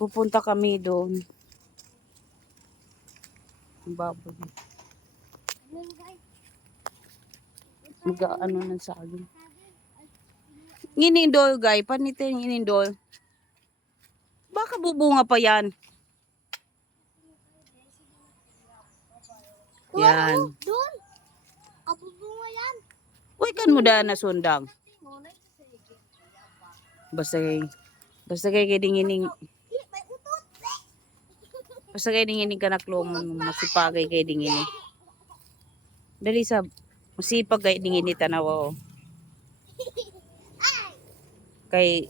Pupunta kami doon. Ang baboy. Mag-ano ng saging. Nginindol, guys. Panitin nginindol. Baka bubunga pa yan. Yan. Doon. Abubunga yan. Uy, kan mo da na sundang. Basta kay dingining. Basta kay dingining kanak lumon masipagay kay dingining. Dali sab. Masipag kay dingini tanaw. Kay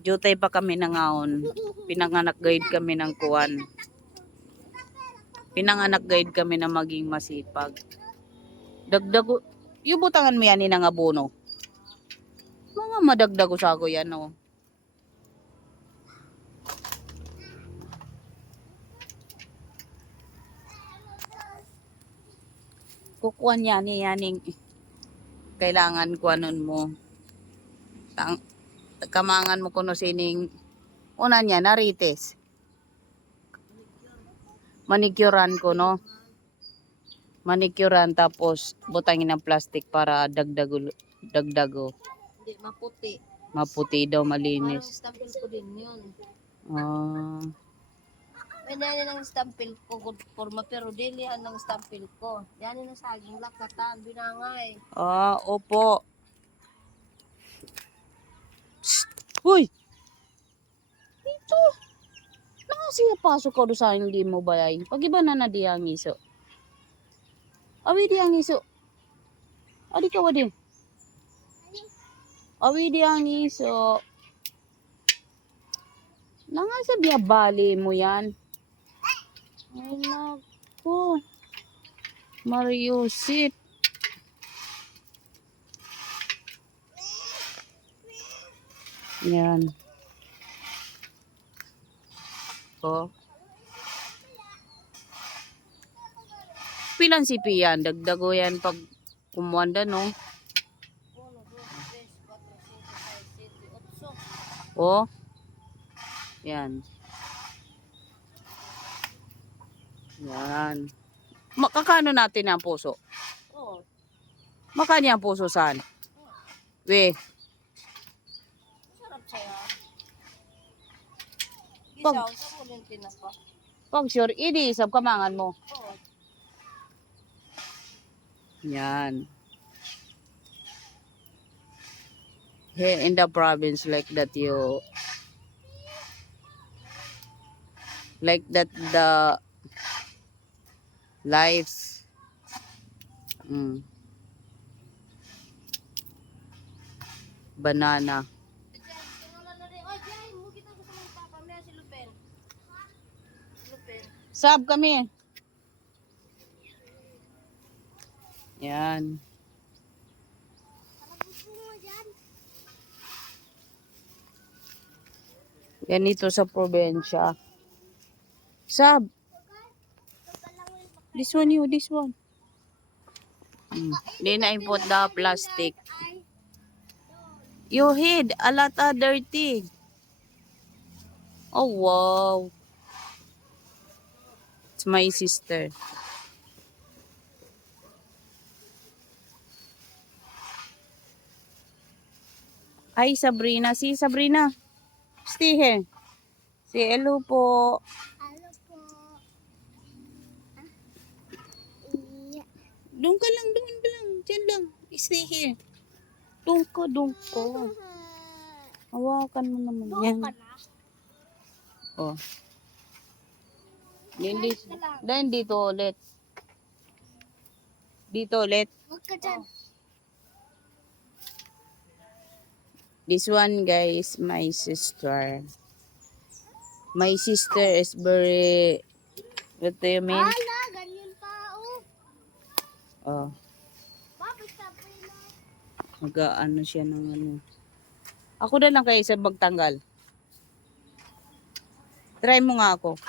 jutay pa kami nangaon. Pinanganak guide kami ng kuwan. Pinanganak guide kami na maging masipag. Dagdag yung butangan mo yan ng abono. Mga madagdago sa ako yan, oh. Kukuan yan, yaning kailangan kuanon mo. Kamangan mo kuno sining una niya, narites. Manikuran ko, no? Manikuran tapos butangin ng plastic para dagdago. Hindi, maputi. Maputi daw, malinis. Parang stampil ko din yun. Ah, May dali ng stampil ko, good forma, pero dili yan ng stampil ko. Yan yung saging lakatan, binangay. Opo. Psst! Uy! Ito! Nakasiya pasok ko doon sa hindi mo balay. Pag iba na di ang iso. Awi di ang iso. Adi ka wadi. Awi di ang iso. Nangasa biya bali mo yan. Ay naku. Mariusit. Yan. Oh. Pilan si Pian? Dagdago yan pag kumuanda, no? 1, 2, 3, 4, 5, 6, 7, 8. Oh. Yan. Yan. Makakano natin ang puso? Oo. Makanya ang puso saan? We. Sarap siya. Pag- Gisaw, sa muling tinapa. Pag sure, idi sab kamangan mo. Oo. Yan. Here in the province like that the lives banana. Sab kami. Yan. Yan ito sa probinsya. Sab. This one you, this one. Di na import the plastic. Your head, a lot of dirty. Oh wow. It's my sister. Hi Sabrina. Si Sabrina. Stay here. Say hello po. Ano po? Doon ka lang, doon lang. Diyan lang. Stay here. Doon ka. Hawakan mo naman yan. Oh. Then dito ulit. Dito ulit. Huwag ka dyan. This one guys, my sister. My sister is very, what do you mean? Ala, ganyan pa, oh. Oh, Bakit sabi na? mag-ano siya ng ano. Ako na lang kayo sa magtanggal. Try mo nga ako.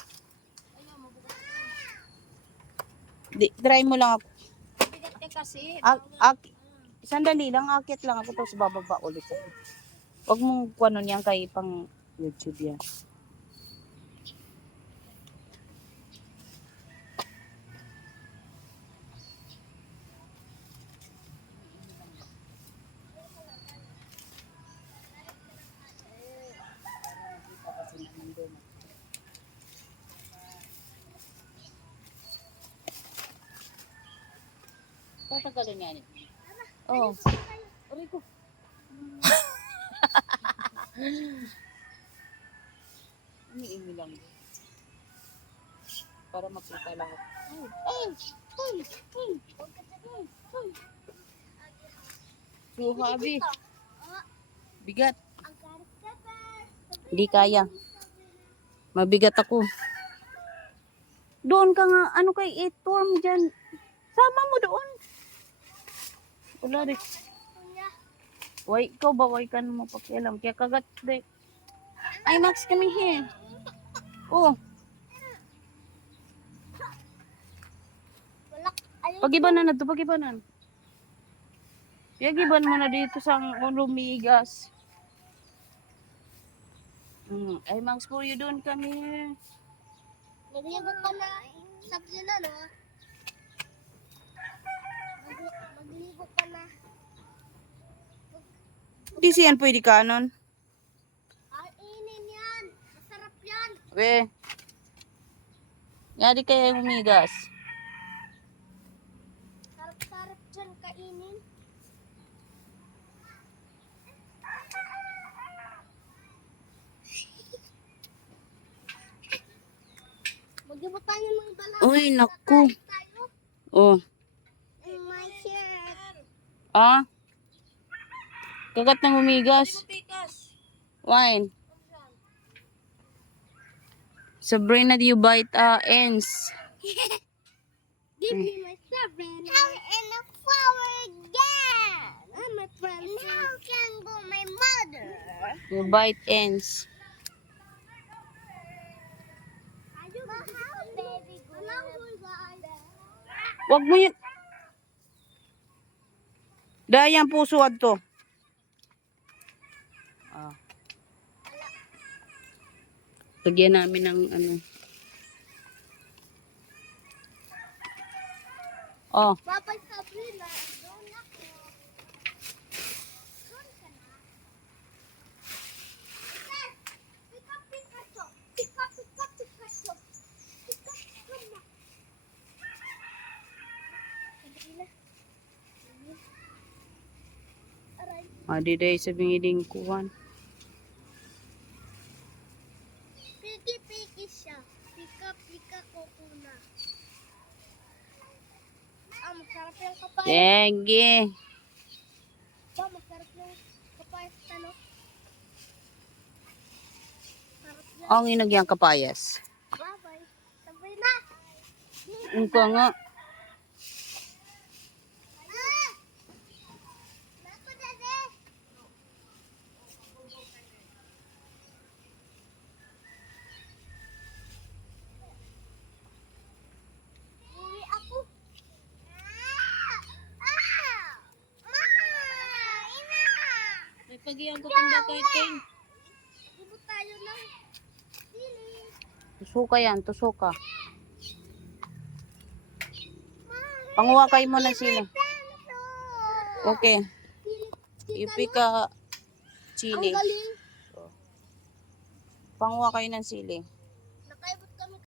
Try mo lang ako. Bigat niya kasi. Sandali lang, akit lang ako tapos bababa ulit ako. Huwag mong kuano niyan kay pang YouTube yan. Tanggalin nga niya. Oh. Aray ko. Umiingi lang. Para makita lahat. Suha, abi. Bigat. Hindi kaya. Mabigat ako. Doon ka nga, ano kay earthworm dyan. Sama mo doon. Wala rin. Why, ikaw ba? Why ka naman pakialam? Kaya kagat, de. Ay, Max, come here. Oh, pagibanan na to, pagibanan. Pagiban mo na dito sa lumigas. Ay, Max, for you doon kami. Magligo ka na. Sabi na, no? Magligo ka na. Di siyan pwede kanon. Inin yan. Masarap yan. We. Yari kaya yung umigas. Sarap-sarap dyan kainin. Mag-iba tayo ng dalawa. Uy, naku. Tayo. Oh. My shirt. Ah? Kagat ng umigas. Wine. Sabrina, do you bite ends? Give me my Sabrina. And a flower again. I'm a friend. Now can go my mother. You bite ends. Wag mo yun. Dayang puso adto. Ah. Lagyan namin ng ano. Oh. Papa Sabrina, doon ako. Doon ka na. Yes! Pika, Pikachu! Pika, Pika, Pikachu! Pika, Pika. Sabrina. Aray. Adi day sa bingiding kuwan. Piki-piki siya. Pika-pika kokuna. Masarap yung kapay. Sige. Ba, masarap yung kapay. Ano? Sarap yan. Ang inagyang kapayas. Bye-bye. Sabrina! Ang ka nga. Ah! Naku, Dede! Uwi ako. Ina! May pagiyang katanda kahit kain. Ibot tayo ng sili. Tusuka yan, tusuka. Panguwakay mo na sila. Okay. Ipika Ang chili. galing. Panguwakay ng sili.